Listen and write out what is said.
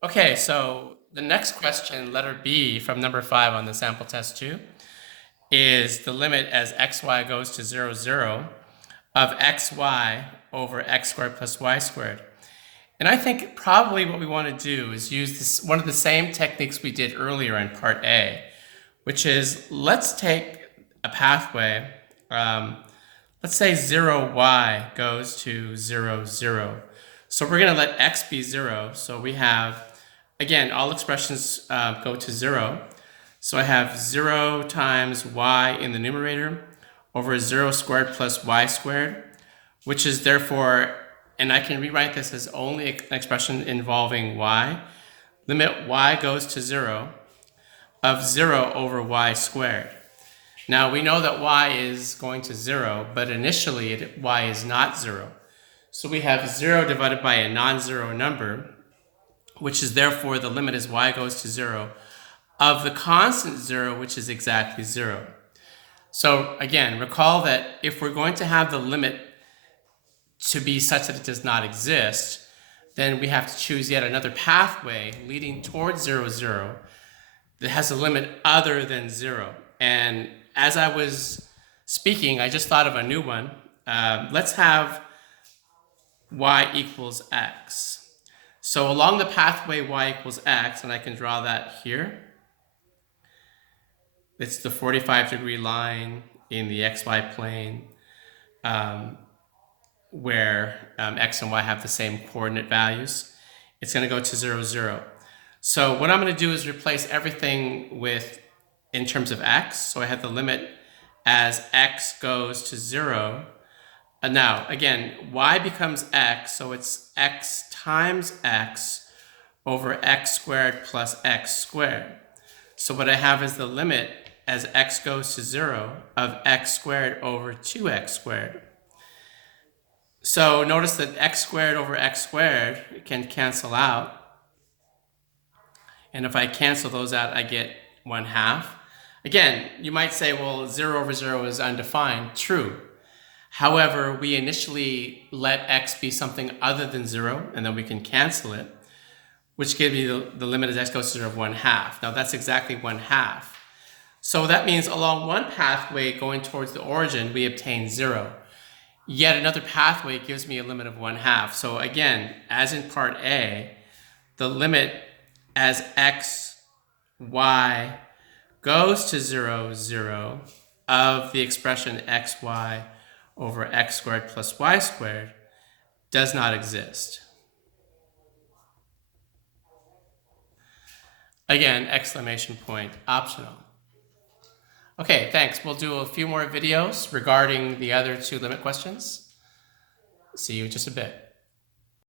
Okay, so the next question, letter B from number 5 on the sample test 2, is the limit as xy goes to 0, 0 of xy over x squared plus y squared. And I think probably what we want to do is use this one of the same techniques we did earlier in part A, which is let's take a pathway. Let's say 0y goes to 0, 0. So we're going to let x be 0. So we have, again, all expressions go to 0. So I have 0 times y in the numerator over 0 squared plus y squared, which is therefore, and I can rewrite this as only an expression involving y. Limit y goes to 0 of 0 over y squared. Now we know that y is going to 0, but initially y is not 0. So we have 0 divided by a non-zero number, which is therefore the limit as y goes to 0 of the constant 0, which is exactly 0. So again, recall that if we're going to have the limit to be such that it does not exist, then we have to choose yet another pathway leading towards 0, 0 that has a limit other than 0. And as I was speaking, I just thought of a new one. Let's have y equals x. So along the pathway y equals x, and I can draw that here, it's the 45-degree line in the xy plane where x and y have the same coordinate values. It's going to go to 0, 0. So what I'm going to do is replace everything with in terms of x. So I have the limit as x goes to 0. And now, again, y becomes x, so it's x times x over x squared plus x squared. So what I have is the limit as x goes to 0 of x squared over 2x squared. So notice that x squared over x squared can cancel out. And if I cancel those out, I get 1/2. Again, you might say, well, 0 over 0 is undefined. True. However, we initially let x be something other than 0, and then we can cancel it, which gives me the limit as x goes to 0 of 1/2. Now that's exactly 1/2. So that means along one pathway going towards the origin, we obtain 0. Yet another pathway gives me a limit of 1/2. So again, as in part A, the limit as x, y goes to 0, 0 of the expression xy over x squared plus y squared does not exist. Again, exclamation point, optional. Okay, thanks. We'll do a few more videos regarding the other two limit questions. See you in just a bit.